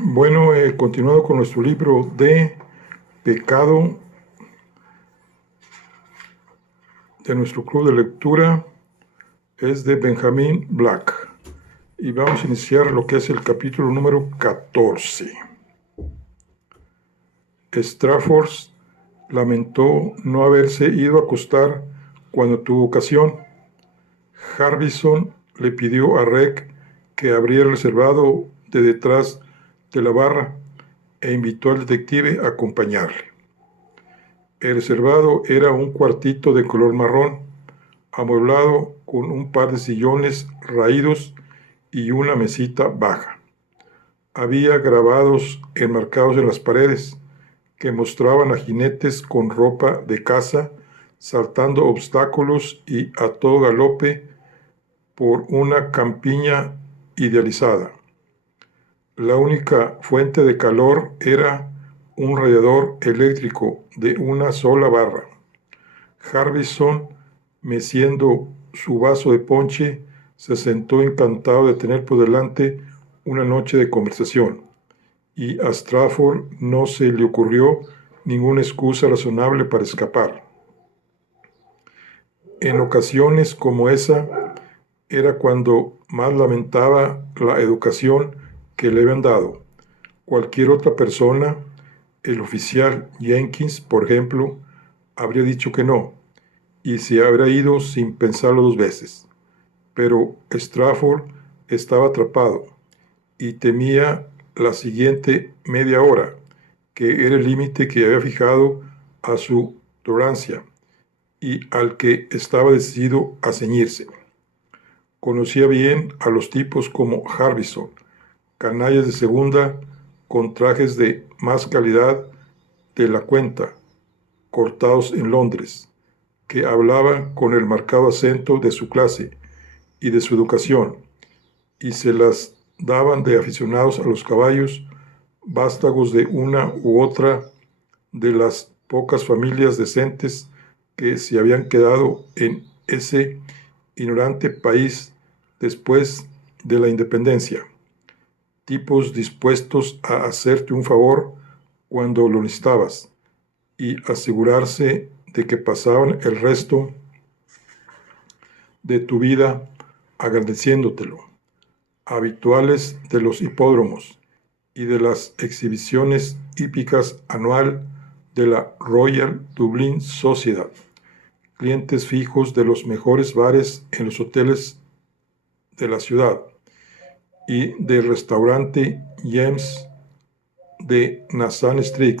Bueno, continuando con nuestro libro de pecado de nuestro club de lectura, es de Benjamin Black. Y vamos a iniciar lo que es el capítulo número 14. Strafford lamentó no haberse ido a acostar cuando tuvo ocasión. Harbison le pidió a Rec que abriera el reservado de detrás de la barra e invitó al detective a acompañarle. El reservado era un cuartito de color marrón, amueblado con un par de sillones raídos y una mesita baja. Había grabados enmarcados en las paredes que mostraban a jinetes con ropa de caza saltando obstáculos y a todo galope por una campiña idealizada. La única fuente de calor era un radiador eléctrico de una sola barra. Harbison, meciendo su vaso de ponche, se sentó encantado de tener por delante una noche de conversación, y a Strafford no se le ocurrió ninguna excusa razonable para escapar. En ocasiones como esa era cuando más lamentaba la educación que le habían dado. Cualquier otra persona, el oficial Jenkins, por ejemplo, habría dicho que no, y se habría ido sin pensarlo dos veces. Pero Strafford estaba atrapado y temía la siguiente media hora, que era el límite que había fijado a su tolerancia y al que estaba decidido a ceñirse. Conocía bien a los tipos como Harbison, canallas de segunda con trajes de más calidad de la cuenta, cortados en Londres, que hablaban con el marcado acento de su clase y de su educación, y se las daban de aficionados a los caballos, vástagos de una u otra de las pocas familias decentes que se habían quedado en ese ignorante país después de la independencia. Tipos dispuestos a hacerte un favor cuando lo necesitabas y asegurarse de que pasaban el resto de tu vida agradeciéndotelo, habituales de los hipódromos y de las exhibiciones hípicas anual de la Royal Dublin Sociedad, clientes fijos de los mejores bares en los hoteles de la ciudad y del restaurante James de Nassau Street,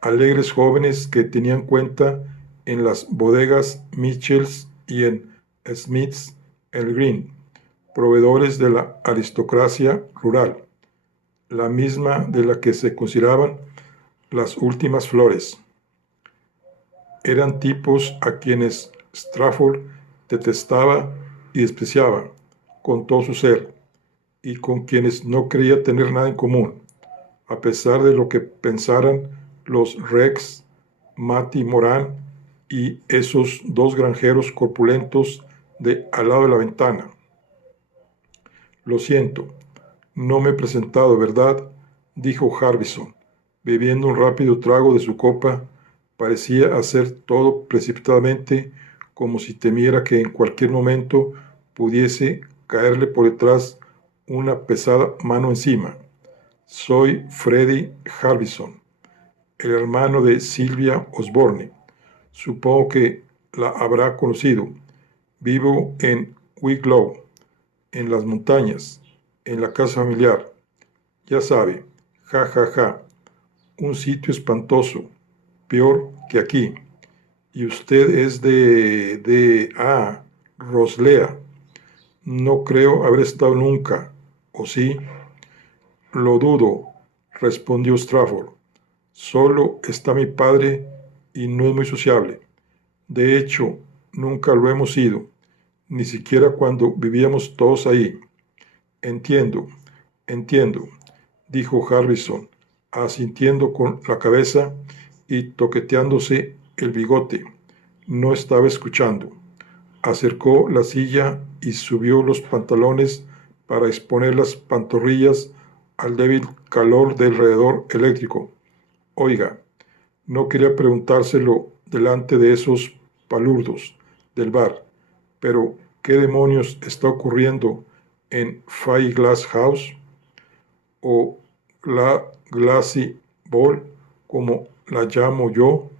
alegres jóvenes que tenían cuenta en las bodegas Mitchells y en Smith's el Green, proveedores de la aristocracia rural, la misma de la que se consideraban las últimas flores. Eran tipos a quienes Strafford detestaba y despreciaba con todo su ser, y con quienes no creía tener nada en común, a pesar de lo que pensaran los Rex, Matty Moran y esos dos granjeros corpulentos de al lado de la ventana. Lo siento, no me he presentado, ¿verdad?, dijo Harbison, bebiendo un rápido trago de su copa. Parecía hacer todo precipitadamente, como si temiera que en cualquier momento pudiese caerle por detrás una pesada mano encima. Soy Freddie Harbison, el hermano de Sylvia Osborne. Supongo que la habrá conocido. Vivo en Wicklow, en las montañas, en la casa familiar. Ya sabe, ja, ja, ja, un sitio espantoso, peor que aquí. Y usted es Roslea. No creo haber estado nunca, ¿o sí? Lo dudo, respondió Strafford. Solo está mi padre y no es muy sociable. De hecho, nunca lo hemos ido, ni siquiera cuando vivíamos todos ahí. Entiendo, dijo Harbison, asintiendo con la cabeza y toqueteándose el bigote. No estaba escuchando. Acercó la silla y subió los pantalones para exponer las pantorrillas al débil calor del radiador eléctrico. Oiga, no quería preguntárselo delante de esos palurdos del bar, pero ¿qué demonios está ocurriendo en Five Glass House o la Glassy Ball, como la llamo yo?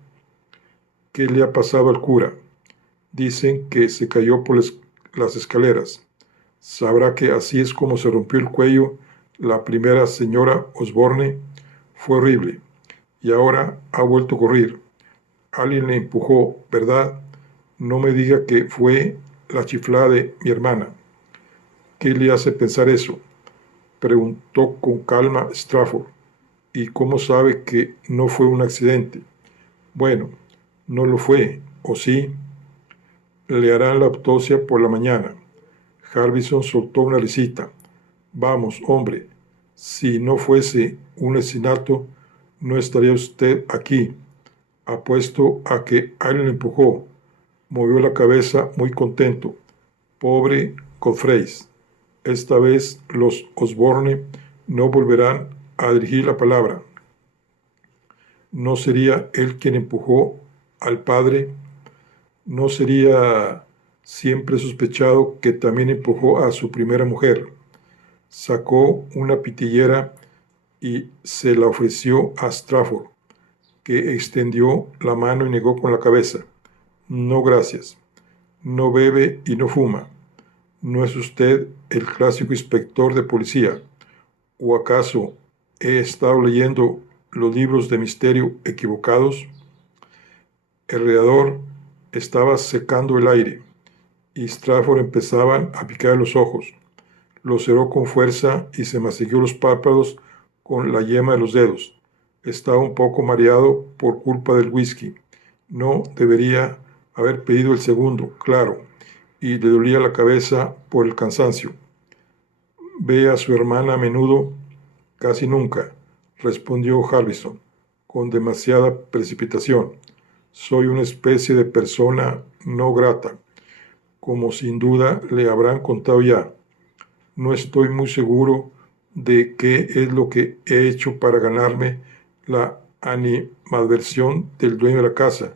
¿Qué le ha pasado al cura? Dicen que se cayó por las escaleras. Sabrá que así es como se rompió el cuello la primera señora Osborne. Fue horrible. Y ahora ha vuelto a correr. Alguien le empujó, ¿verdad? No me diga que fue la chiflada de mi hermana. ¿Qué le hace pensar eso? Preguntó con calma Strafford. ¿Y cómo sabe que no fue un accidente? Bueno, no lo fue, ¿o sí? Le harán la autopsia por la mañana. Harbison soltó una risita. Vamos, hombre, si no fuese un asesinato, no estaría usted aquí. Apuesto a que alguien le empujó. Movió la cabeza muy contento. Pobre Godfreys. Esta vez los Osborne no volverán a dirigir la palabra. ¿No sería él quien empujó al padre? ¿No sería siempre sospechado que también empujó a su primera mujer? Sacó una pitillera y se la ofreció a Strafford, que extendió la mano y negó con la cabeza. No, gracias. No bebe y no fuma. ¿No es usted el clásico inspector de policía? ¿O acaso he estado leyendo los libros de misterio equivocados? El radiador estaba secando el aire y Strafford empezaban a picar los ojos. Lo cerró con fuerza y se masajeó los párpados con la yema de los dedos. Estaba un poco mareado por culpa del whisky. No debería haber pedido el segundo, claro, y le dolía la cabeza por el cansancio. ¿Ve a su hermana a menudo? Casi nunca, respondió Harbison, con demasiada precipitación. Soy una especie de persona no grata, como sin duda le habrán contado ya. No estoy muy seguro de qué es lo que he hecho para ganarme la animadversión del dueño de la casa,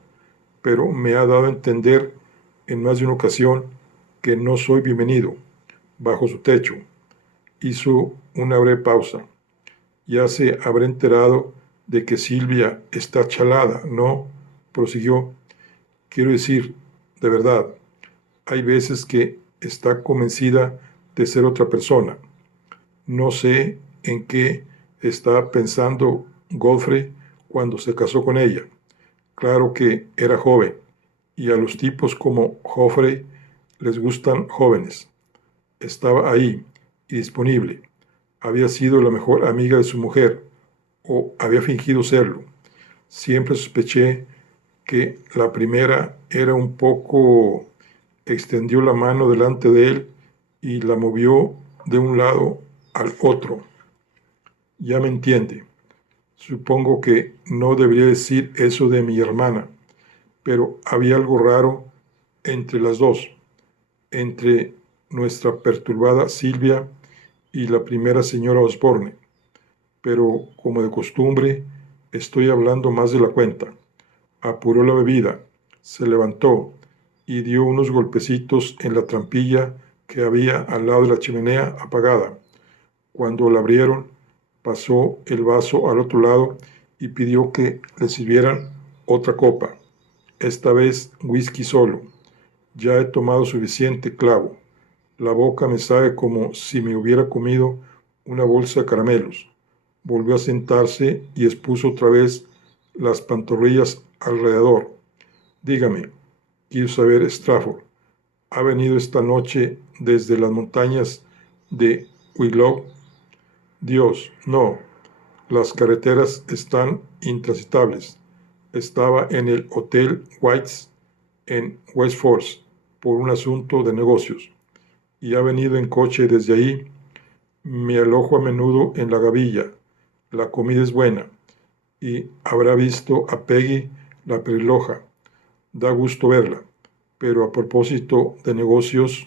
pero me ha dado a entender en más de una ocasión que no soy bienvenido bajo su techo. Hizo una breve pausa. Ya se habrá enterado de que Silvia está chalada, ¿no? Prosiguió. Quiero decir, de verdad, hay veces que está convencida de ser otra persona. No sé en qué estaba pensando Godfrey cuando se casó con ella. Claro que era joven, y a los tipos como Godfrey les gustan jóvenes. Estaba ahí y disponible. Había sido la mejor amiga de su mujer, o había fingido serlo. Siempre sospeché que la primera era un poco... Extendió la mano delante de él y la movió de un lado al otro. Ya me entiende. Supongo que no debería decir eso de mi hermana, pero había algo raro entre las dos, entre nuestra perturbada Silvia y la primera señora Osborne. Pero, como de costumbre, estoy hablando más de la cuenta. Apuró la bebida, se levantó y dio unos golpecitos en la trampilla que había al lado de la chimenea apagada. Cuando la abrieron, pasó el vaso al otro lado y pidió que le sirvieran otra copa, esta vez whisky solo. Ya he tomado suficiente, clavo. La boca me sabe como si me hubiera comido una bolsa de caramelos. Volvió a sentarse y expuso otra vez las pantorrillas alrededor. Dígame, quiero saber, Strafford, ¿ha venido esta noche desde las montañas de Wicklow? Dios, no. Las carreteras están intransitables. Estaba en el Hotel White's en West Force por un asunto de negocios y ha venido en coche desde ahí. Me alojo a menudo en la gavilla. La comida es buena y habrá visto a Peggy la pelirroja. Da gusto verla. Pero a propósito de negocios,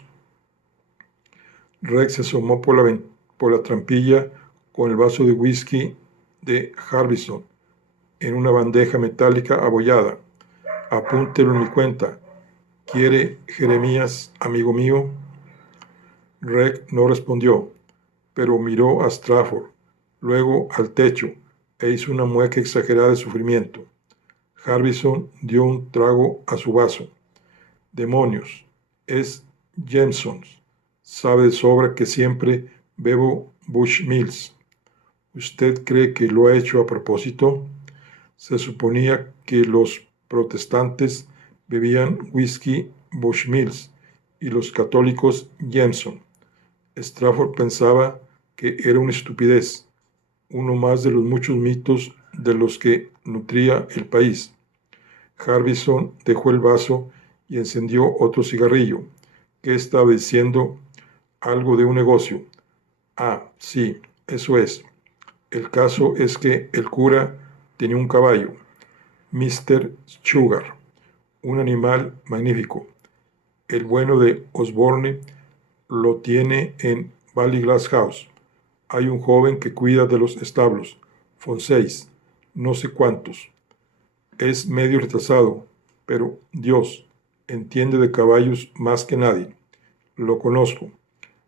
Rex se asomó por la trampilla con el vaso de whisky de Harbison en una bandeja metálica abollada. Apúntelo en mi cuenta. ¿Quiere Jeremías, amigo mío? Reg no respondió, pero miró a Strafford, luego al techo, e hizo una mueca exagerada de sufrimiento. Harbison dio un trago a su vaso. Demonios, es Jameson. Sabe de sobra que siempre bebo Bushmills. ¿Usted cree que lo ha hecho a propósito? Se suponía que los protestantes bebían whisky Bushmills y los católicos Jameson. Strafford pensaba que era una estupidez, uno más de los muchos mitos de los que nutría el país. Harbison dejó el vaso y encendió otro cigarrillo. ¿Qué estaba diciendo? Algo de un negocio. Ah, sí, eso es. El caso es que el cura tenía un caballo, Mr. Sugar, un animal magnífico. El bueno de Osborne lo tiene en Ballyglass House. Hay un joven que cuida de los establos, Fonseis, no sé cuántos. Es medio retrasado, pero Dios, entiende de caballos más que nadie. Lo conozco.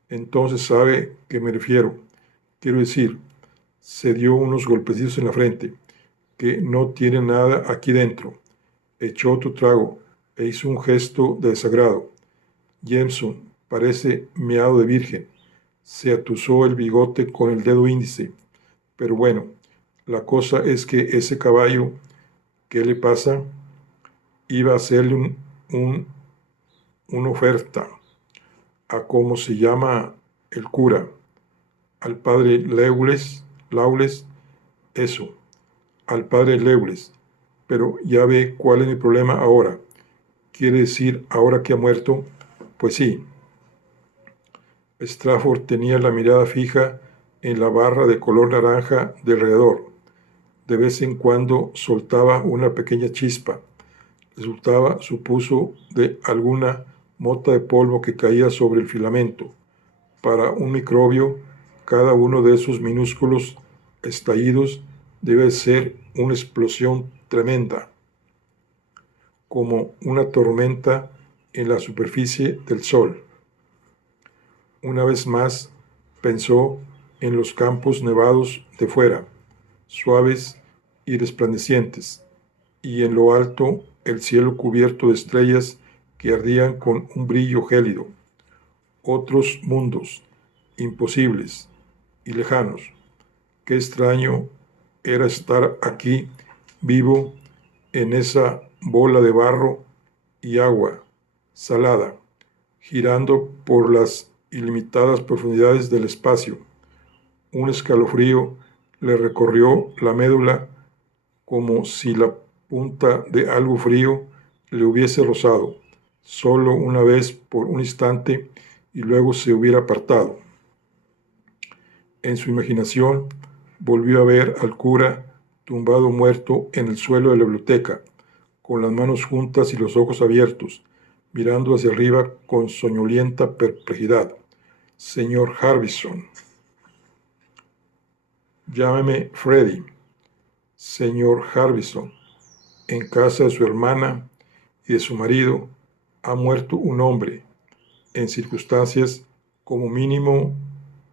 Entonces sabe qué me refiero. Quiero decir, se dio unos golpecitos en la frente, que no tiene nada aquí dentro. Echó otro trago e hizo un gesto de desagrado. Jameson parece meado de virgen. Se atusó el bigote con el dedo índice. Pero bueno, la cosa es que ese caballo, ¿qué le pasa? Iba a hacerle una oferta a cómo se llama el cura, al padre Lawless, eso, al padre Lawless. Pero ya ve cuál es mi problema ahora. ¿Quiere decir ahora que ha muerto? Pues sí. Strafford tenía la mirada fija en la barra de color naranja de alrededor. De vez en cuando soltaba una pequeña chispa. Resultaba, supuso, de alguna mota de polvo que caía sobre el filamento. Para un microbio, cada uno de esos minúsculos estallidos debe ser una explosión tremenda, como una tormenta en la superficie del sol. Una vez más pensó en los campos nevados de fuera, suaves y resplandecientes, y en lo alto el cielo cubierto de estrellas que ardían con un brillo gélido. Otros mundos, imposibles y lejanos. Qué extraño era estar aquí, vivo, en esa bola de barro y agua salada, girando por las ilimitadas profundidades del espacio. Un escalofrío le recorrió la médula como si la punta de algo frío le hubiese rozado, solo una vez por un instante, y luego se hubiera apartado. En su imaginación volvió a ver al cura tumbado muerto en el suelo de la biblioteca, con las manos juntas y los ojos abiertos, mirando hacia arriba con soñolienta perplejidad. Señor Harbison. Llámeme Freddy. Señor Harbison, en casa de su hermana y de su marido ha muerto un hombre, en circunstancias como mínimo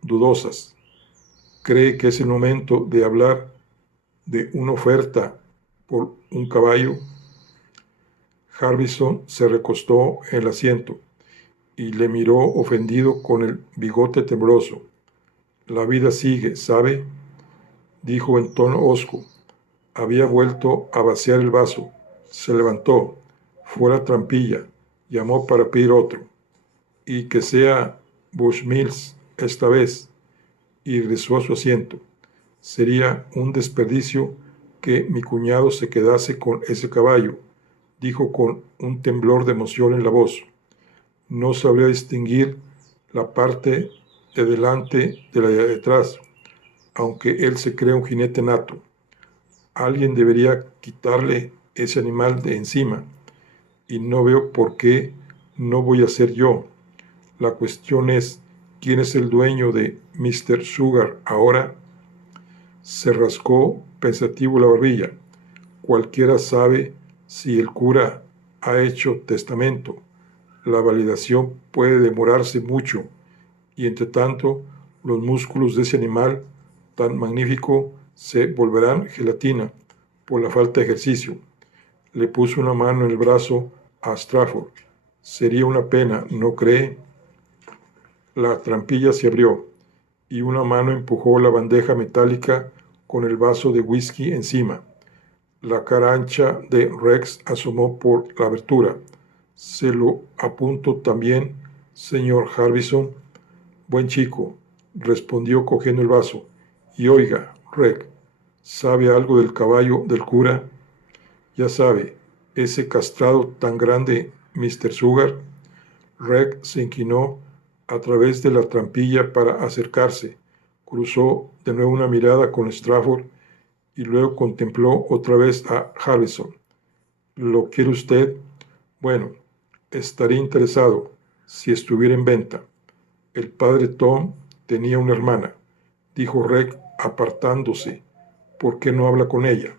dudosas. ¿Cree que es el momento de hablar de una oferta por un caballo? Harbison se recostó en el asiento y le miró ofendido con el bigote tembloroso. La vida sigue, ¿sabe? Dijo en tono hosco. Había vuelto a vaciar el vaso. Se levantó, fue a la trampilla, llamó para pedir otro. Y que sea Bushmills esta vez. Y regresó a su asiento. Sería un desperdicio que mi cuñado se quedase con ese caballo, dijo con un temblor de emoción en la voz. No sabría distinguir la parte de delante de la de detrás, aunque él se cree un jinete nato. Alguien debería quitarle ese animal de encima, y no veo por qué no voy a ser yo. La cuestión es, ¿quién es el dueño de Mr. Sugar ahora? Se rascó pensativo la barbilla. Cualquiera sabe si el cura ha hecho testamento. La validación puede demorarse mucho y entre tanto los músculos de ese animal tan magnífico se volverán gelatina por la falta de ejercicio. Le puso una mano en el brazo a Strafford. Sería una pena, ¿no cree? La trampilla se abrió y una mano empujó la bandeja metálica con el vaso de whisky encima. La cara ancha de Rex asomó por la abertura. Se lo apunto también, señor Harbison. Buen chico, respondió cogiendo el vaso. Y oiga, Rex, ¿sabe algo del caballo del cura? Ya sabe, ese castrado tan grande, Mr. Sugar. Rex se inclinó a través de la trampilla para acercarse. Cruzó de nuevo una mirada con Strafford y luego contempló otra vez a Harbison. ¿Lo quiere usted? Bueno, estaría interesado si estuviera en venta. El padre Tom tenía una hermana, dijo Rex apartándose. ¿Por qué no habla con ella?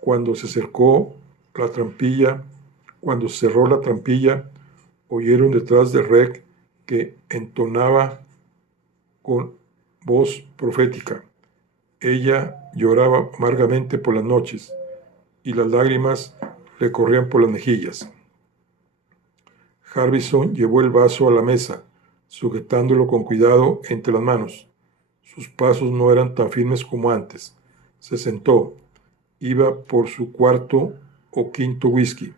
Cuando se cerró la trampilla, oyeron detrás de Rex que entonaba con voz profética. Ella lloraba amargamente por las noches y las lágrimas le corrían por las mejillas. Harbison llevó el vaso a la mesa, sujetándolo con cuidado entre las manos. Sus pasos no eran tan firmes como antes. Se sentó. Iba por su cuarto o quinto whisky.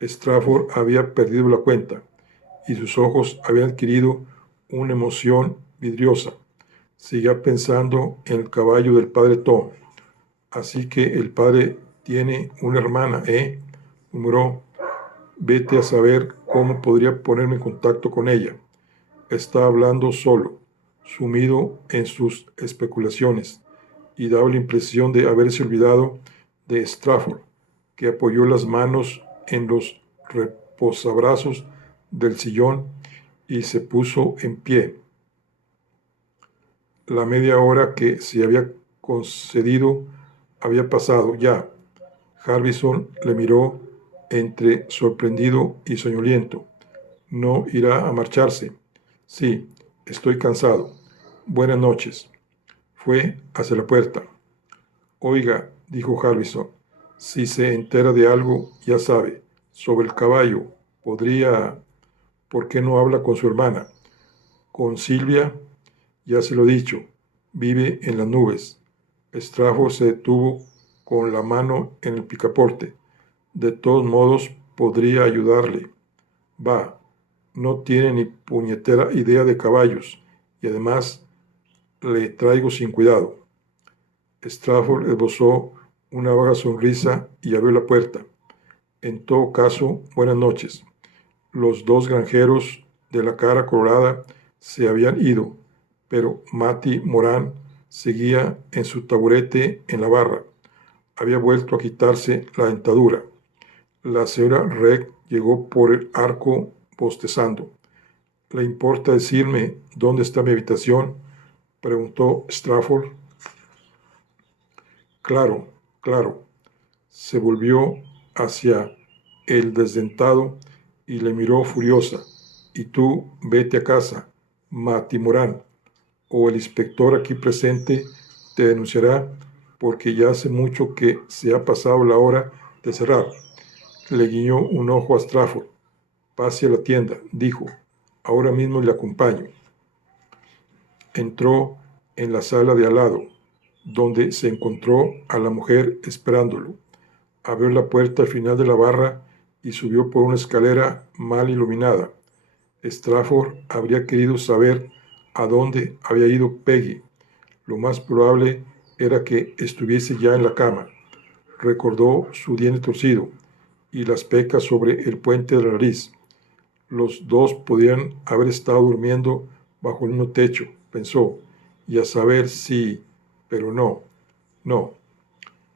Strafford había perdido la cuenta y sus ojos habían adquirido una emoción vidriosa. Seguía pensando en el caballo del padre Tom. Así que el padre tiene una hermana, murmuró. Vete a saber cómo podría ponerme en contacto con ella. Estaba hablando solo, sumido en sus especulaciones, y daba la impresión de haberse olvidado de Strafford, que apoyó las manos en los reposabrazos del sillón y se puso en pie. La media hora que se había concedido había pasado ya. Harbison le miró entre sorprendido y soñoliento. ¿No irá a marcharse? Sí, estoy cansado. Buenas noches. Fue hacia la puerta. Oiga, dijo Harbison, si se entera de algo, ya sabe, sobre el caballo, podría... ¿Por qué no habla con su hermana? Con Silvia, ya se lo he dicho, vive en las nubes. Strafford se detuvo con la mano en el picaporte. De todos modos, podría ayudarle. Va, no tiene ni puñetera idea de caballos, y además le traigo sin cuidado. Strafford esbozó una vaga sonrisa y abrió la puerta. En todo caso, buenas noches. Los dos granjeros de la cara colorada se habían ido, pero Matty Moran seguía en su taburete en la barra. Había vuelto a quitarse la dentadura. La señora Rex llegó por el arco bostezando. ¿Le importa decirme dónde está mi habitación?, preguntó Strafford. Claro, claro. Se volvió hacia el desdentado y le miró furiosa. Y tú vete a casa, Matty Moran, o el inspector aquí presente te denunciará porque ya hace mucho que se ha pasado la hora de cerrar. Le guiñó un ojo a Strafford. Pase a la tienda, dijo. Ahora mismo le acompaño. Entró en la sala de al lado, donde se encontró a la mujer esperándolo. Abrió la puerta al final de la barra y subió por una escalera mal iluminada. Strafford habría querido saber a dónde había ido Peggy. Lo más probable era que estuviese ya en la cama. Recordó su diente torcido y las pecas sobre el puente de la nariz. Los dos podían haber estado durmiendo bajo el mismo techo, pensó, y a saber si... Pero no, no.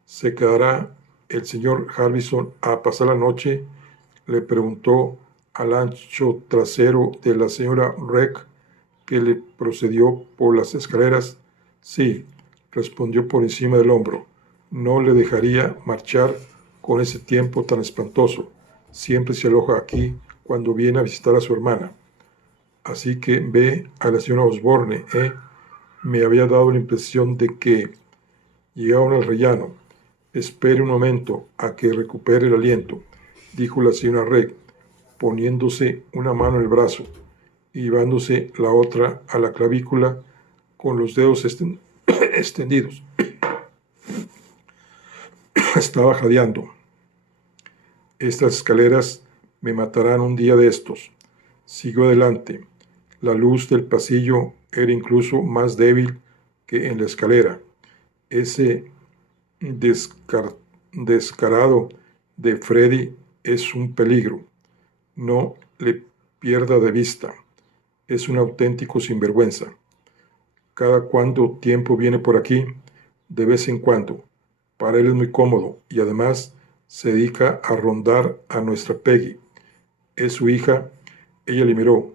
¿Se quedará el señor Harbison a pasar la noche?, le preguntó al ancho trasero de la señora Rex, que le procedió por las escaleras. Sí, respondió por encima del hombro. No le dejaría marchar con ese tiempo tan espantoso. Siempre se aloja aquí cuando viene a visitar a su hermana. Así que ve a la señora Osborne, ¿eh? Me había dado la impresión de que llegaron al rellano. Espere un momento a que recupere el aliento, dijo la señora Reg, poniéndose una mano en el brazo y llevándose la otra a la clavícula con los dedos extendidos. Estaba jadeando. Estas escaleras me matarán un día de estos. Siguió adelante. La luz del pasillo era incluso más débil que en la escalera. Ese descarado de Freddy es un peligro. No le pierda de vista. Es un auténtico sinvergüenza. ¿Cada cuánto tiempo viene por aquí? De vez en cuando. Para él es muy cómodo y además se dedica a rondar a nuestra Peggy. Es su hija. Ella le miró.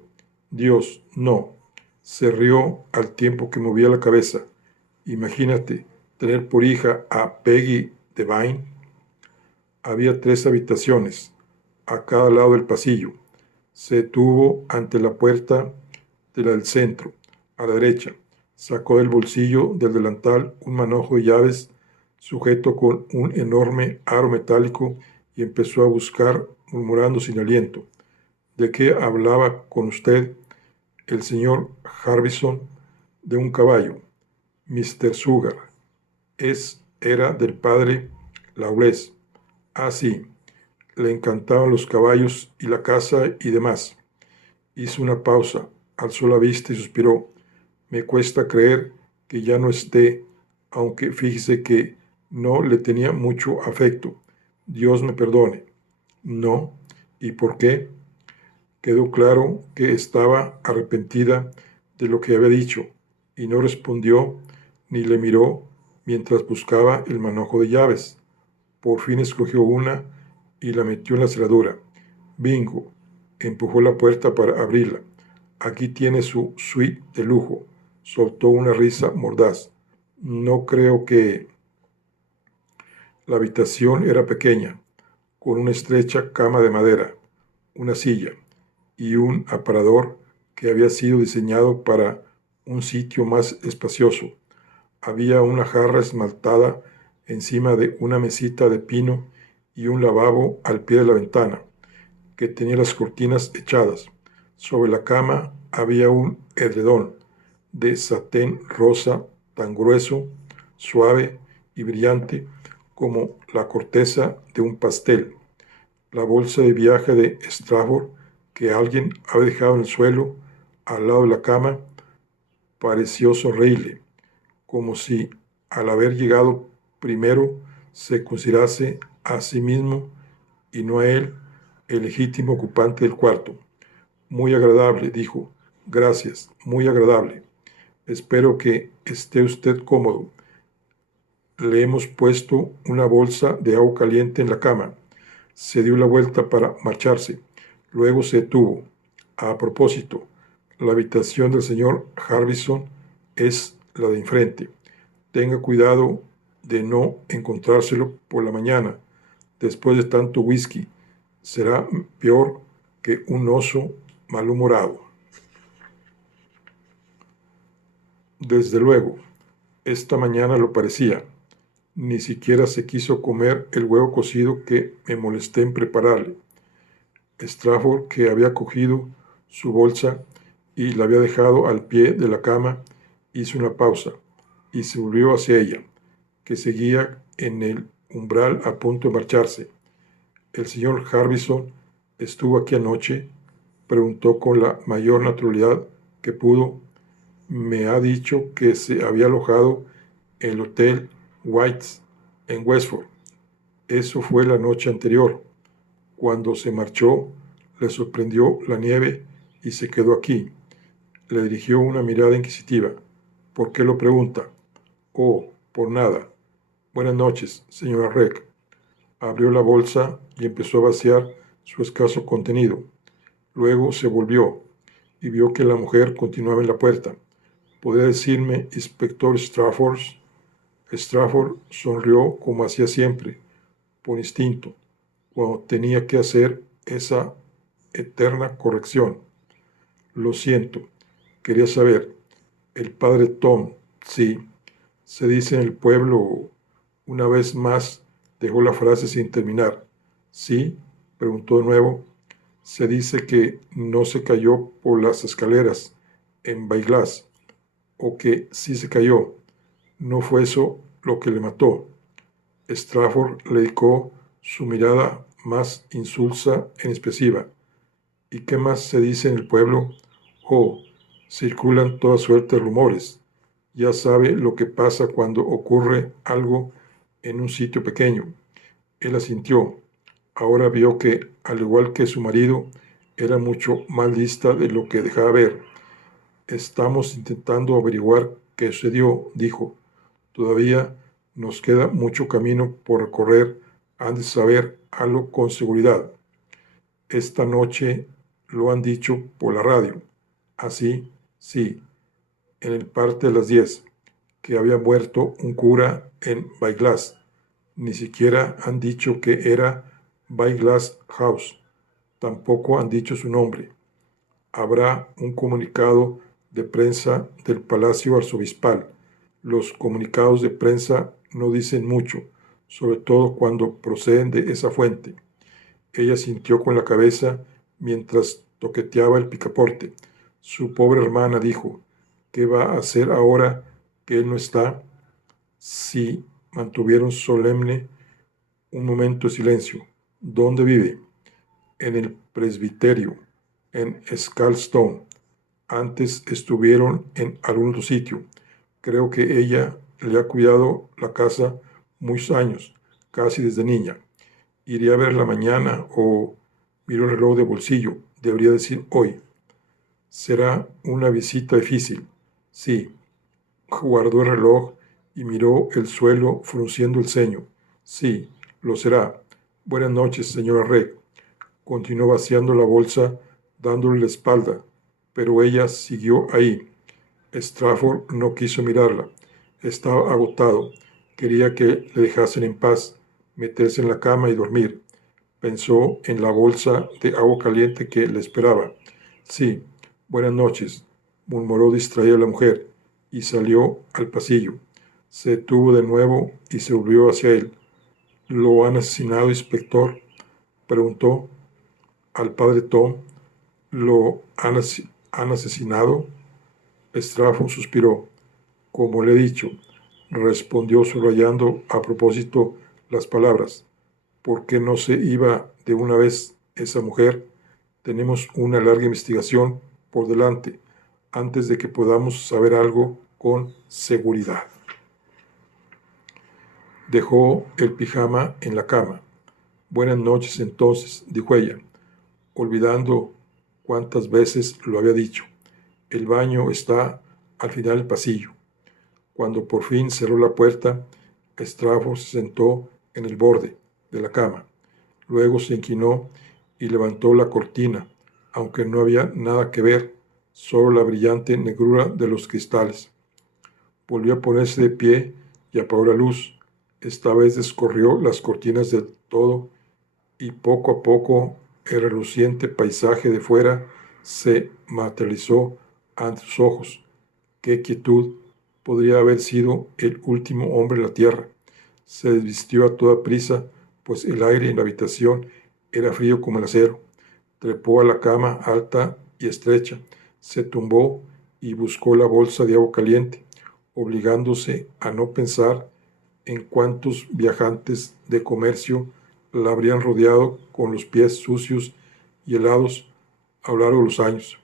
Dios, no. Se rió al tiempo que movía la cabeza. Imagínate tener por hija a Peggy Devine. Había 3 habitaciones, a cada lado del pasillo. Se detuvo ante la puerta de la del centro, a la derecha. Sacó del bolsillo del delantal un manojo de llaves sujeto con un enorme aro metálico y empezó a buscar, murmurando sin aliento. ¿De qué hablaba con usted? El señor Harbison, de un caballo. Mr. Sugar. Era del padre Lawless. Ah, sí. Le encantaban los caballos y la caza y demás. Hizo una pausa, alzó la vista y suspiró. Me cuesta creer que ya no esté, aunque fíjese que no le tenía mucho afecto. Dios me perdone. No. ¿Y por qué? Quedó claro que estaba arrepentida de lo que había dicho, y no respondió ni le miró mientras buscaba el manojo de llaves. Por fin escogió una y la metió en la cerradura. Bingo. Empujó la puerta para abrirla. Aquí tiene su suite de lujo. Soltó una risa mordaz. No creo que... La habitación era pequeña, con una estrecha cama de madera, una silla y un aparador que había sido diseñado para un sitio más espacioso. Había una jarra esmaltada encima de una mesita de pino y un lavabo al pie de la ventana, que tenía las cortinas echadas. Sobre la cama había un edredón de satén rosa tan grueso, suave y brillante como la corteza de un pastel. La bolsa de viaje de Strafford que alguien había dejado en el suelo al lado de la cama pareció sonreírle, como si al haber llegado primero se considerase a sí mismo y no a él el legítimo ocupante del cuarto. Muy agradable, dijo. Gracias, muy agradable. Espero que esté usted cómodo. Le hemos puesto una bolsa de agua caliente en la cama. Se dio la vuelta para marcharse. Luego se detuvo. A propósito, la habitación del señor Harbison es la de enfrente. Tenga cuidado de no encontrárselo por la mañana, después de tanto whisky. Será peor que un oso malhumorado. Desde luego, esta mañana lo parecía. Ni siquiera se quiso comer el huevo cocido que me molesté en prepararle. Strafford, que había cogido su bolsa y la había dejado al pie de la cama, hizo una pausa y se volvió hacia ella, que seguía en el umbral a punto de marcharse. ¿El señor Harbison estuvo aquí anoche?, preguntó con la mayor naturalidad que pudo. Me ha dicho que se había alojado en el Hotel White's en Westford. Eso fue la noche anterior. Cuando se marchó, le sorprendió la nieve y se quedó aquí. Le dirigió una mirada inquisitiva. ¿Por qué lo pregunta? Oh, por nada. Buenas noches, señora Reg. Abrió la bolsa y empezó a vaciar su escaso contenido. Luego se volvió y vio que la mujer continuaba en la puerta. ¿Podría decirme, inspector Strafford? Strafford sonrió como hacía siempre, por instinto, cuando tenía que hacer esa eterna corrección. Lo siento, quería saber. El padre Tom, sí, se dice en el pueblo. Una vez más dejó la frase sin terminar. ¿Sí? Preguntó de nuevo. Se dice que no se cayó por las escaleras en Baiglas, o que sí se cayó. No fue eso lo que le mató. Strafford le dedicó su mirada más insulsa e inexpresiva. ¿Y qué más se dice en el pueblo? Oh, circulan toda suerte de rumores. Ya sabe lo que pasa cuando ocurre algo en un sitio pequeño. Él asintió. Ahora vio que, al igual que su marido, era mucho más lista de lo que dejaba ver. Estamos intentando averiguar qué sucedió, dijo. Todavía nos queda mucho camino por recorrer antes de saber algo con seguridad. Esta noche lo han dicho por la radio. Así, sí, en el parte de las 10, que había muerto un cura en Baiglas. Ni siquiera han dicho que era Baiglas House. Tampoco han dicho su nombre. Habrá un comunicado de prensa del Palacio Arzobispal. Los comunicados de prensa no dicen mucho, sobre todo cuando proceden de esa fuente. Ella sintió con la cabeza mientras toqueteaba el picaporte. Su pobre hermana dijo, ¿qué va a hacer ahora que él no está? Sí, mantuvieron solemne un momento de silencio. ¿Dónde vive? En el presbiterio, en Scalstone. Antes estuvieron en algún otro sitio. Creo que ella le ha cuidado la casa muchos años, casi desde niña. Iré a verla mañana o miró el reloj de bolsillo. Debería decir hoy. Será una visita difícil. Sí. Guardó el reloj y miró el suelo frunciendo el ceño. Sí, lo será. Buenas noches, señora Reg. Continuó vaciando la bolsa, dándole la espalda, pero ella siguió ahí. Strafford no quiso mirarla. Estaba agotado. Quería que le dejasen en paz, meterse en la cama y dormir. Pensó en la bolsa de agua caliente que le esperaba. Sí, buenas noches, murmuró distraída la mujer, y salió al pasillo. Se detuvo de nuevo y se volvió hacia él. ¿Lo han asesinado, inspector?, preguntó. Al padre Tom. ¿Lo han asesinado? Strafford suspiró. Como le he dicho, respondió subrayando a propósito las palabras. ¿Por qué no se iba de una vez esa mujer? Tenemos una larga investigación por delante antes de que podamos saber algo con seguridad. Dejó el pijama en la cama. Buenas noches entonces, dijo ella, olvidando cuántas veces lo había dicho. El baño está al final del pasillo. Cuando por fin cerró la puerta, Strafford se sentó en el borde de la cama. Luego se inclinó y levantó la cortina, aunque no había nada que ver, solo la brillante negrura de los cristales. Volvió a ponerse de pie y apagó la luz. Esta vez descorrió las cortinas del todo y poco a poco el reluciente paisaje de fuera se materializó ante sus ojos. ¡Qué quietud! Podría haber sido el último hombre en la tierra. Se desvistió a toda prisa, pues el aire en la habitación era frío como el acero. Trepó a la cama alta y estrecha, se tumbó y buscó la bolsa de agua caliente, obligándose a no pensar en cuántos viajantes de comercio la habrían rodeado con los pies sucios y helados a lo largo de los años.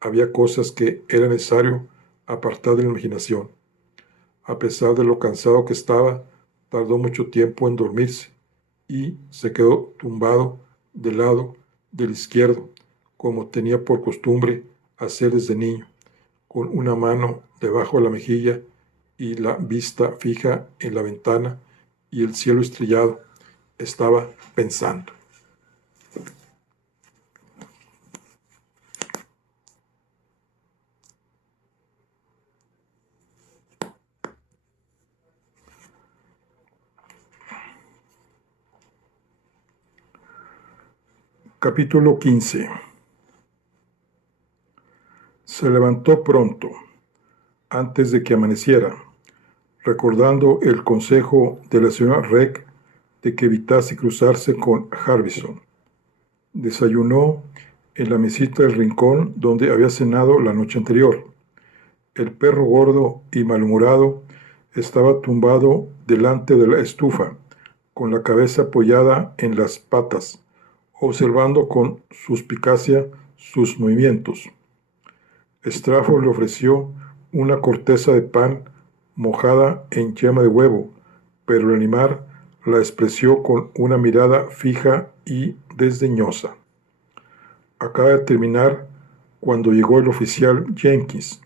Había cosas que era necesario apartar de la imaginación. A pesar de lo cansado que estaba, tardó mucho tiempo en dormirse y se quedó tumbado del lado del izquierdo, como tenía por costumbre hacer desde niño, con una mano debajo de la mejilla y la vista fija en la ventana y el cielo estrellado. Estaba pensando. Capítulo 15. Se levantó pronto, antes de que amaneciera, recordando el consejo de la señora Reck de que evitase cruzarse con Harbison. Desayunó en la mesita del rincón donde había cenado la noche anterior. El perro gordo y malhumorado estaba tumbado delante de la estufa, con la cabeza apoyada en las patas, observando con suspicacia sus movimientos. Strafford le ofreció una corteza de pan mojada en yema de huevo, pero el animal la despreció con una mirada fija y desdeñosa. Acaba de terminar cuando llegó el oficial Jenkins.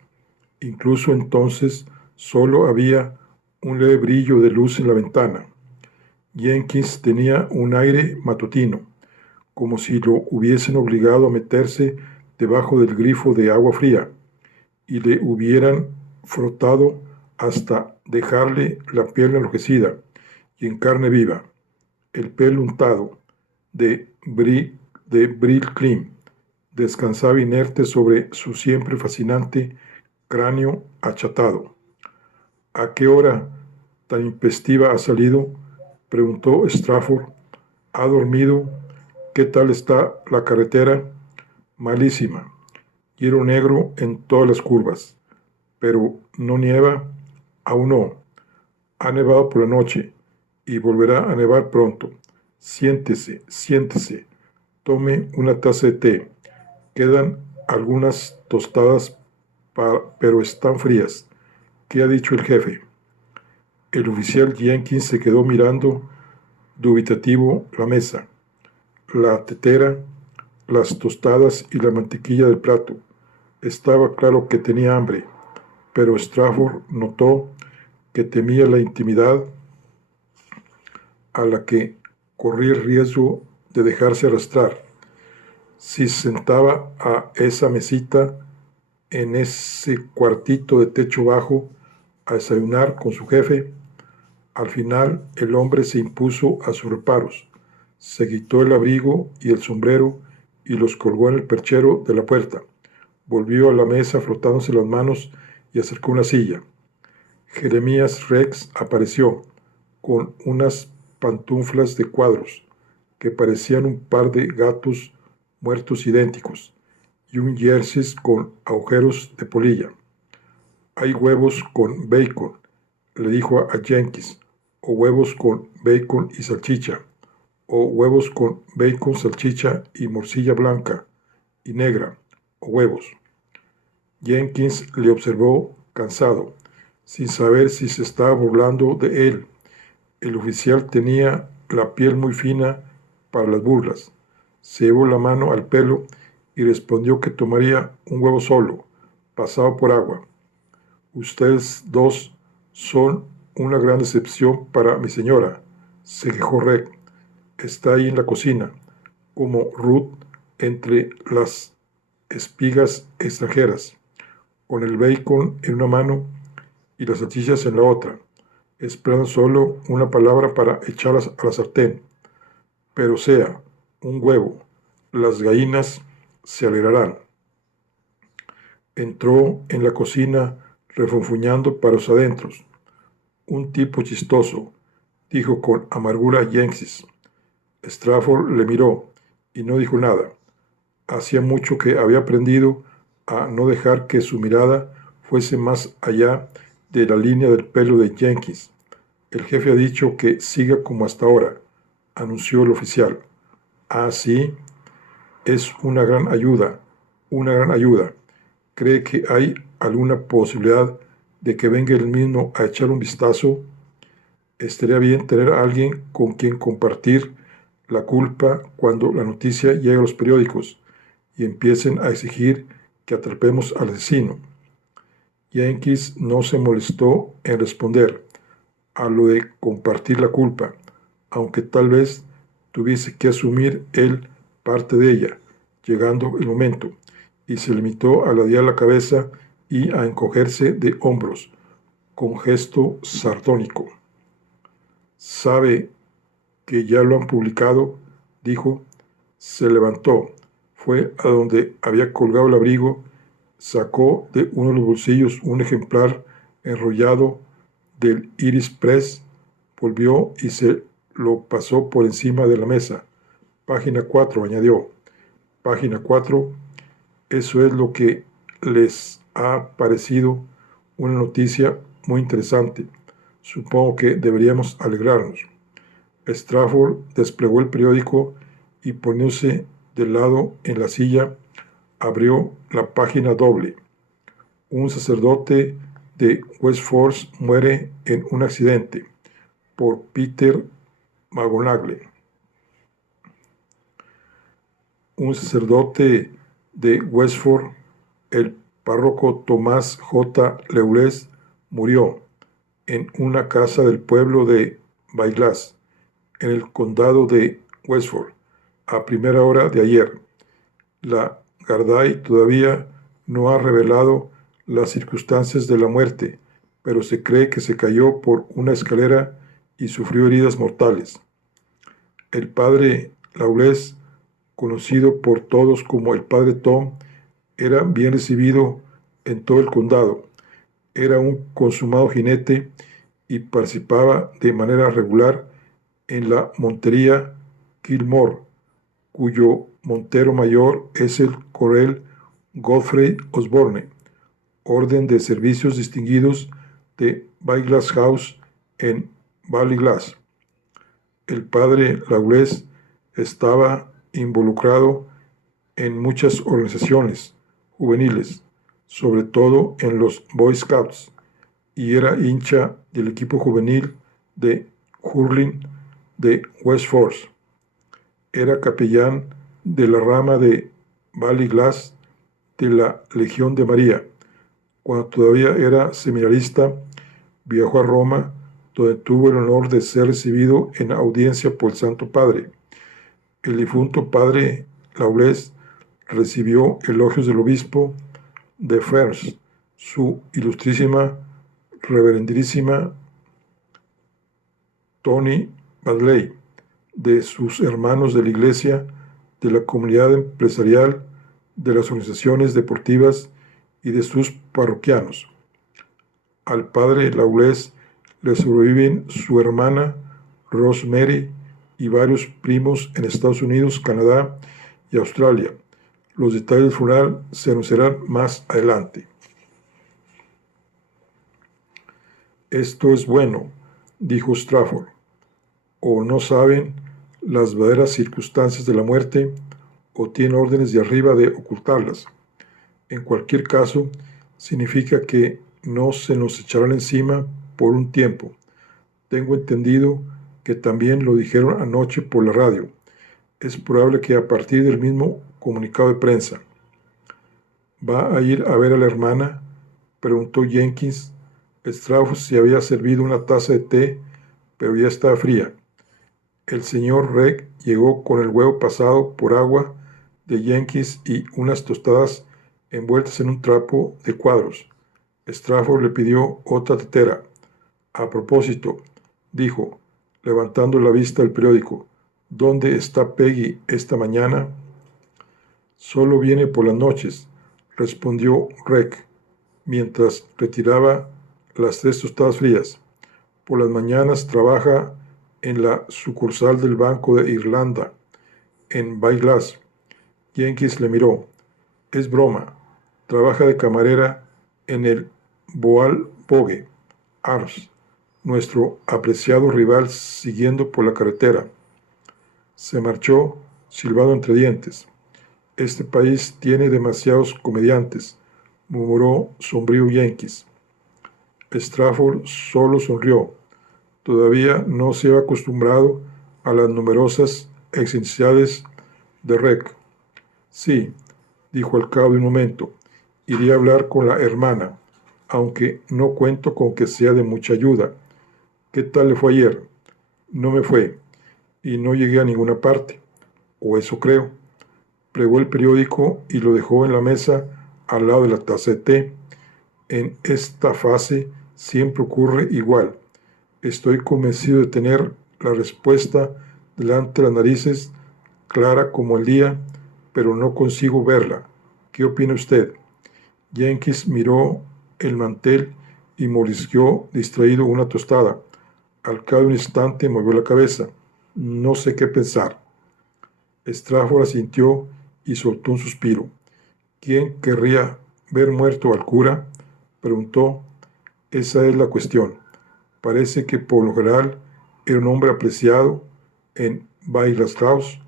Incluso entonces solo había un leve brillo de luz en la ventana. Jenkins tenía un aire matutino, como si lo hubiesen obligado a meterse debajo del grifo de agua fría y le hubieran frotado hasta dejarle la piel enrojecida y en carne viva, el pelo untado de Brill Cream. Descansaba inerte sobre su siempre fascinante cráneo achatado. ¿A qué hora tan impestiva ha salido?, preguntó Strafford. ¿Ha dormido? ¿Qué tal está la carretera? Malísima. Hielo negro en todas las curvas. Pero no nieva. Aún no. Ha nevado por la noche y volverá a nevar pronto. Siéntese, siéntese. Tome una taza de té. Quedan algunas tostadas, pero están frías. ¿Qué ha dicho el jefe? El oficial Jenkins se quedó mirando dubitativo la mesa, la tetera, las tostadas y la mantequilla del plato. Estaba claro que tenía hambre, pero Strafford notó que temía la intimidad a la que corría el riesgo de dejarse arrastrar. Si se sentaba a esa mesita en ese cuartito de techo bajo a desayunar con su jefe, al final el hombre se impuso a sus reparos, se quitó el abrigo y el sombrero y los colgó en el perchero de la puerta. Volvió a la mesa frotándose las manos y acercó una silla. Jeremías Rex apareció con unas pantuflas de cuadros que parecían un par de gatos muertos idénticos y un jersey con agujeros de polilla. Hay huevos con bacon, le dijo a Jenkins, o huevos con bacon y salchicha, o huevos con bacon, salchicha y morcilla blanca y negra, o huevos. Jenkins le observó cansado, sin saber si se estaba burlando de él. El oficial tenía la piel muy fina para las burlas. Se llevó la mano al pelo y respondió que tomaría un huevo solo, pasado por agua. Ustedes dos son una gran decepción para mi señora, se quejó Rex. Está ahí en la cocina, como Ruth entre las espigas extranjeras, con el bacon en una mano y las salchichas en la otra, esperando solo una palabra para echarlas a la sartén. Pero sea un huevo, las gallinas se alegrarán. Entró en la cocina refunfuñando para los adentros. Un tipo chistoso, dijo con amargura Jenkins. Strafford le miró y no dijo nada. Hacía mucho que había aprendido a no dejar que su mirada fuese más allá de la línea del pelo de Jenkins. El jefe ha dicho que siga como hasta ahora, anunció el oficial. Ah, sí, es una gran ayuda, una gran ayuda. ¿Cree que hay alguna posibilidad de que venga él mismo a echar un vistazo? Estaría bien tener a alguien con quien compartir la culpa cuando la noticia llegue a los periódicos y empiecen a exigir que atrapemos al asesino. Jenkins no se molestó en responder a lo de compartir la culpa, aunque tal vez tuviese que asumir él parte de ella, llegando el momento, y se limitó a ladear la cabeza y a encogerse de hombros, con gesto sardónico. ¿Sabe que ya lo han publicado?, dijo. Se levantó, fue a donde había colgado el abrigo, sacó de uno de los bolsillos un ejemplar enrollado del Iris Press, volvió y se lo pasó por encima de la mesa. Página 4, añadió. Página 4, eso es lo que les ha parecido una noticia muy interesante. Supongo que deberíamos alegrarnos. Strafford desplegó el periódico y poniéndose de lado en la silla, abrió la página doble. Un sacerdote de West Force muere en un accidente, por Peter McGonagall. Un sacerdote de Westford, el párroco Tomás J. Lewles, murió en una casa del pueblo de Baiglas, en el condado de Westford, a primera hora de ayer. La Garday todavía no ha revelado las circunstancias de la muerte, pero se cree que se cayó por una escalera y sufrió heridas mortales. El padre Lawless, conocido por todos como el padre Tom, era bien recibido en todo el condado. Era un consumado jinete y participaba de manera regular en la montería Kilmore, cuyo montero mayor es el coronel Godfrey Osborne, orden de servicios distinguidos de Baiglas House en Ballyglass. El padre Lawless estaba involucrado en muchas organizaciones juveniles, sobre todo en los Boy Scouts, y era hincha del equipo juvenil de hurling de West Force. Era capellán de la rama de Ballyglass de la Legión de María. Cuando todavía era seminarista, viajó a Roma, donde tuvo el honor de ser recibido en audiencia por el Santo Padre. El difunto padre Lawless recibió elogios del obispo de Ferns, su ilustrísima, reverendísima Tony Badley, de sus hermanos de la iglesia, de la comunidad empresarial, de las organizaciones deportivas y de sus parroquianos. Al padre Lawless le sobreviven su hermana Rosemary y varios primos en Estados Unidos, Canadá y Australia. Los detalles del funeral se anunciarán más adelante. Esto es bueno, dijo Strafford. O no saben las verdaderas circunstancias de la muerte, o tienen órdenes de arriba de ocultarlas. En cualquier caso, significa que no se nos echarán encima por un tiempo. Tengo entendido que también lo dijeron anoche por la radio. Es probable que a partir del mismo comunicado de prensa. ¿Va a ir a ver a la hermana?, preguntó Jenkins. Strafford se había servido una taza de té, pero ya estaba fría. El señor Reg llegó con el huevo pasado por agua de Jenkins y unas tostadas envueltas en un trapo de cuadros. Strafford le pidió otra tetera. A propósito, dijo, levantando la vista del periódico, ¿dónde está Peggy esta mañana? Solo viene por las noches, respondió Reg, mientras retiraba las 3 tostadas frías. Por las mañanas trabaja en la sucursal del Banco de Irlanda, en Baiglas. Jenkins le miró. Es broma. Trabaja de camarera en el Boal Bogue Arms, nuestro apreciado rival, siguiendo por la carretera. Se marchó, silbando entre dientes. Este país tiene demasiados comediantes, murmuró sombrío Jenkins. Strafford solo sonrió. Todavía no se había acostumbrado a las numerosas excentricidades de Reg. Sí, dijo al cabo de un momento, iré a hablar con la hermana, aunque no cuento con que sea de mucha ayuda. ¿Qué tal le fue ayer? No me fue, y no llegué a ninguna parte, o eso creo. Plegó el periódico y lo dejó en la mesa al lado de la taza de té. En esta fase siempre ocurre igual. Estoy convencido de tener la respuesta delante de las narices clara como el día, pero no consigo verla. ¿Qué opina usted? Jenkins miró el mantel y mordisqueó distraído una tostada. Al cabo de un instante movió la cabeza. No sé qué pensar. Strafford asintió y soltó un suspiro. ¿Quién querría ver muerto al cura?, preguntó. Esa es la cuestión. Parece que por lo general era un hombre apreciado en Bailas House,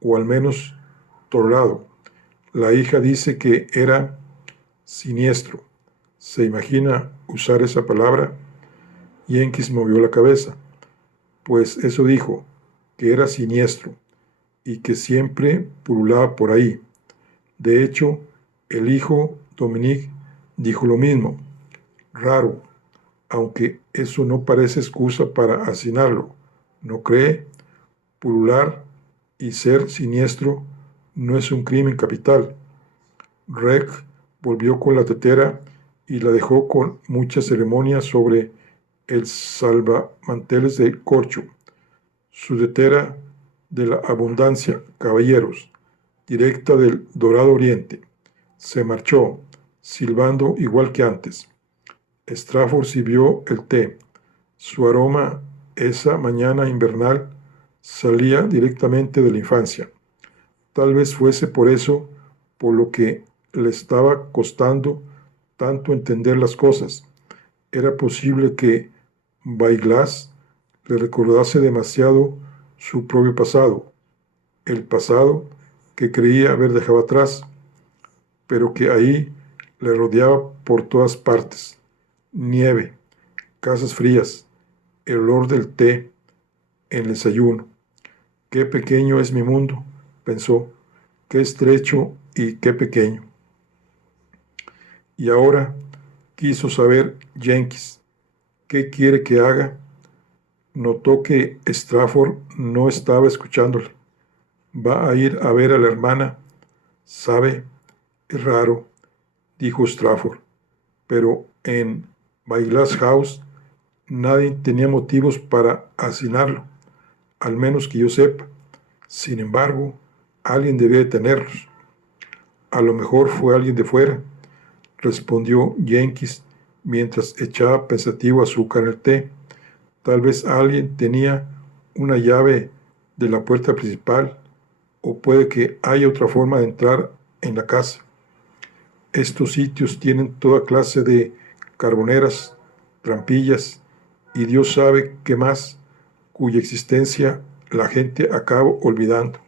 o al menos tolerado. La hija dice que era siniestro. ¿Se imagina usar esa palabra? Jenkins movió la cabeza. Pues eso dijo, que era siniestro y que siempre pululaba por ahí. De hecho, el hijo Dominique dijo lo mismo. Raro, aunque eso no parece excusa para asesinarlo. ¿No cree? Pulular y ser siniestro no es un crimen capital. Reg volvió con la tetera y la dejó con mucha ceremonia sobre el salvamanteles de corcho. Su tetera de la abundancia, caballeros, directa del dorado oriente. Se marchó, silbando igual que antes. Strafford sirvió el té. Su aroma esa mañana invernal salía directamente de la infancia. Tal vez fuese por eso por lo que le estaba costando tanto entender las cosas. Era posible que Baiglas le recordase demasiado su propio pasado, el pasado que creía haber dejado atrás, pero que ahí le rodeaba por todas partes. Nieve, casas frías, el olor del té en el desayuno. Qué pequeño es mi mundo, pensó, qué estrecho y qué pequeño. Y ahora quiso saber Jenkins, ¿qué quiere que haga? Notó que Strafford no estaba escuchándole. Va a ir a ver a la hermana. ¿Sabe? Es raro, dijo Strafford, pero en Baiglas House nadie tenía motivos para asesinarlo, al menos que yo sepa. Sin embargo, alguien debía de tenerlos. A lo mejor fue alguien de fuera, respondió Jenkins mientras echaba pensativo azúcar en el té. Tal vez alguien tenía una llave de la puerta principal, o puede que haya otra forma de entrar en la casa. Estos sitios tienen toda clase de carboneras, trampillas y Dios sabe qué más, cuya existencia la gente acaba olvidando.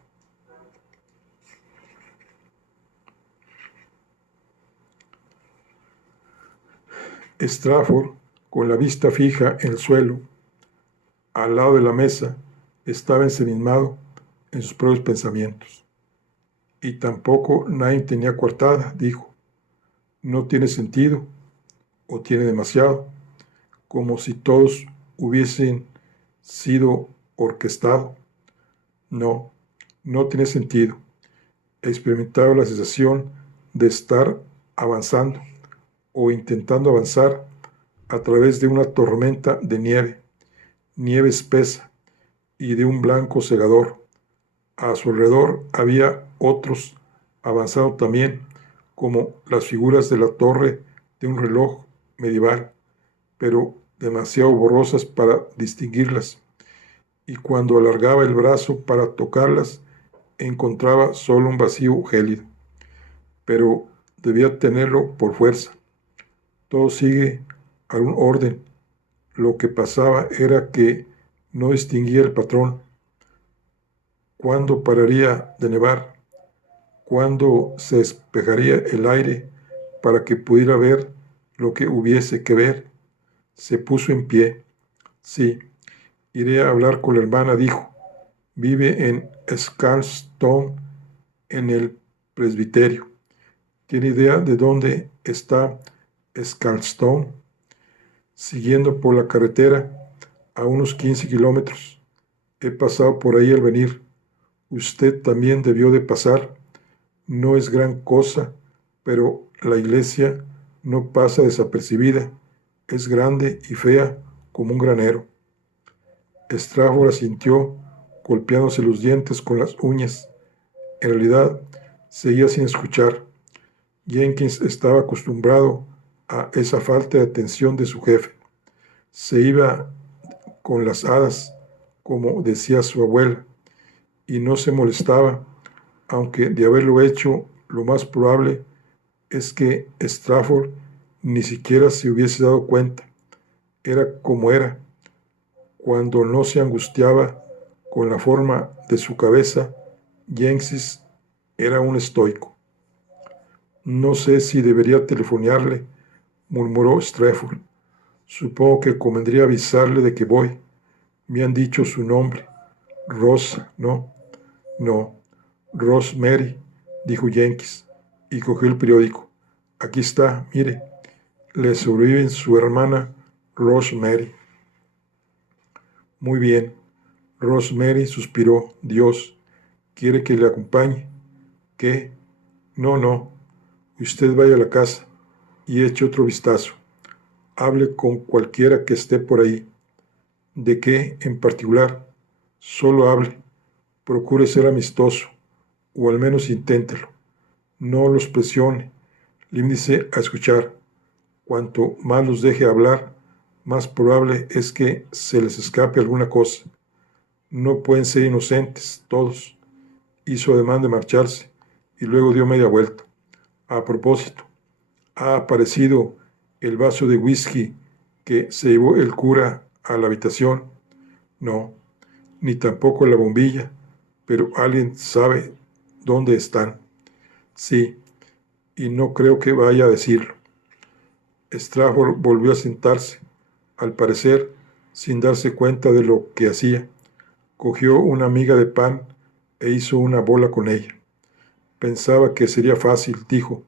Strafford, con la vista fija en el suelo, al lado de la mesa, estaba ensimismado en sus propios pensamientos. Y tampoco nadie tenía coartada, dijo. No tiene sentido, o tiene demasiado, como si todos hubiesen sido orquestados. No, no tiene sentido. Experimentaba la sensación de estar avanzando o intentando avanzar a través de una tormenta de nieve espesa y de un blanco cegador. A su alrededor había otros avanzando también, como las figuras de la torre de un reloj medieval, pero demasiado borrosas para distinguirlas, y cuando alargaba el brazo para tocarlas, encontraba solo un vacío gélido. Pero debía tenerlo por fuerza. Todo sigue algún orden. Lo que pasaba era que no distinguía el patrón. ¿Cuándo pararía de nevar? ¿Cuándo se despejaría el aire para que pudiera ver lo que hubiese que ver? Se puso en pie. Sí, iré a hablar con la hermana, dijo. Vive en Scarlstone, en el presbiterio. ¿Tiene idea de dónde está Scarlstone? Siguiendo por la carretera a unos 15 kilómetros. He pasado por ahí al venir. Usted también debió de pasar. No es gran cosa, pero la iglesia no pasa desapercibida. Es grande y fea como un granero. Strafford asintió, golpeándose los dientes con las uñas. En realidad, seguía sin escuchar. Jenkins estaba acostumbrado a esa falta de atención de su jefe. Se iba con las hadas, como decía su abuela, y no se molestaba, aunque de haberlo hecho, lo más probable es que Strafford ni siquiera se hubiese dado cuenta. Era como era, cuando no se angustiaba con la forma de su cabeza. Jenkins era un estoico. No sé si debería telefonearle, murmuró Strafford. Supongo que convendría avisarle de que voy. Me han dicho su nombre. Rosa, ¿no? No, Rosemary, dijo Jenkins, y cogió el periódico. Aquí está, mire. Le sobrevive su hermana Rosemary. Muy bien. Rosemary suspiró. Dios, ¿quiere que le acompañe? ¿Qué? No, no. Usted vaya a la casa y eche otro vistazo. Hable con cualquiera que esté por ahí. ¿De qué en particular? Solo hable. Procure ser amistoso, o al menos inténtelo. No los presione. Limítese a escuchar. Cuanto más los deje hablar, más probable es que se les escape alguna cosa. No pueden ser inocentes, todos. Hizo ademán de marcharse y luego dio media vuelta. A propósito, ¿ha aparecido el vaso de whisky que se llevó el cura a la habitación? No, ni tampoco la bombilla, pero alguien sabe dónde están. Sí, y no creo que vaya a decirlo. Strafford volvió a sentarse, al parecer sin darse cuenta de lo que hacía. Cogió una miga de pan e hizo una bola con ella. Pensaba que sería fácil, dijo.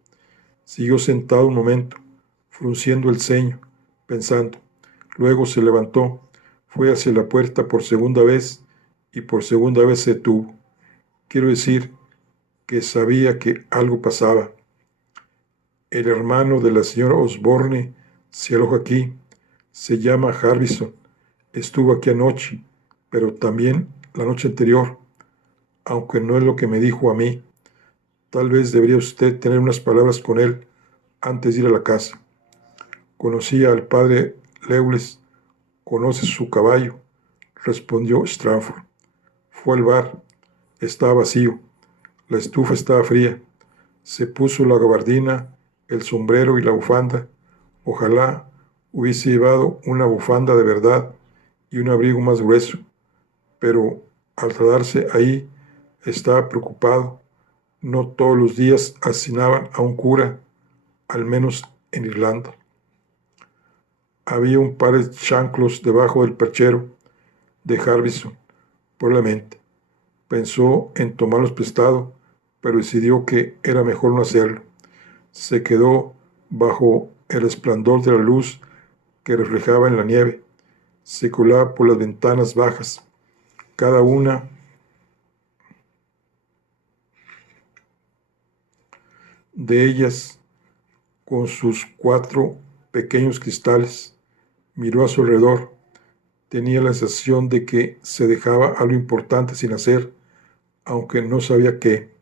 Siguió sentado un momento, frunciendo el ceño, pensando. Luego se levantó, fue hacia la puerta por segunda vez y por segunda vez se detuvo. Quiero decir que sabía que algo pasaba. El hermano de la señora Osborne se aloja aquí. Se llama Harbison. Estuvo aquí anoche, pero también la noche anterior, aunque no es lo que me dijo a mí. Tal vez debería usted tener unas palabras con él antes de ir a la casa. Conocía al padre Lewles. ¿Conoce su caballo? Respondió Strafford. Fue al bar. Estaba vacío. La estufa estaba fría. Se puso la gabardina, el sombrero y la bufanda. Ojalá hubiese llevado una bufanda de verdad y un abrigo más grueso, pero al trasladarse ahí estaba preocupado. No todos los días asesinaban a un cura, al menos en Irlanda. Había un par de chanclos debajo del perchero de Harbison, probablemente. Pensó en tomarlos prestado, pero decidió que era mejor no hacerlo. Se quedó bajo el resplandor de la luz que reflejaba en la nieve. Se colaba por las ventanas bajas, cada una de ellas con sus 4 pequeños cristales. Miró a su alrededor. Tenía la sensación de que se dejaba algo importante sin hacer, aunque no sabía qué.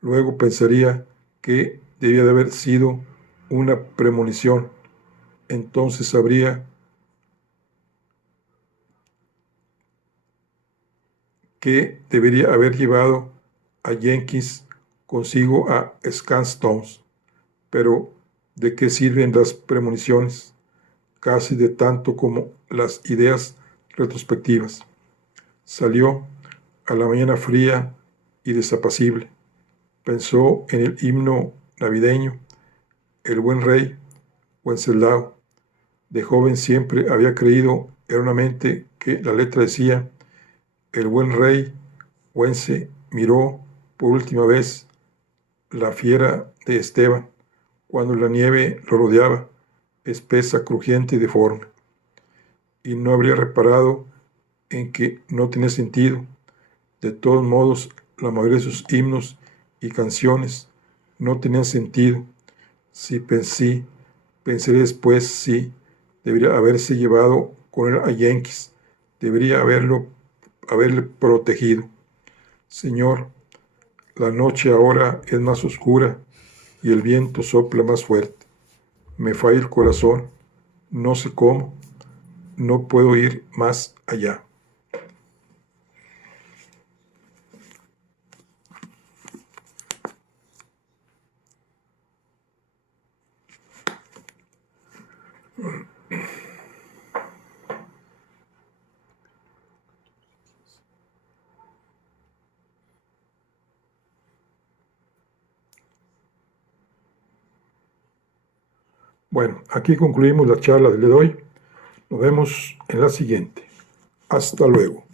Luego pensaría que debía de haber sido una premonición. Entonces sabría que debería haber llevado a Jenkins consigo a Scanstones. Pero ¿de qué sirven las premoniciones? Casi de tanto como las ideas retrospectivas. Salió a la mañana fría y desapacible. Pensó en el himno navideño, el buen rey, Wenceslao. De joven siempre había creído erróneamente que la letra decía: el buen rey Wence miró por última vez la fiera de Esteban, cuando la nieve lo rodeaba, espesa, crujiente y deforme. Y no habría reparado en que no tenía sentido. De todos modos, la mayoría de sus himnos y canciones no tenían sentido. Pensé después, sí, debería haberse llevado con él a Jenkins, debería haberle protegido. Señor, La noche ahora es más oscura y el viento sopla más fuerte. Me falla el corazón, no sé cómo, no puedo ir más allá. Bueno, aquí concluimos la charla del día de hoy. Nos vemos en la siguiente. Hasta luego.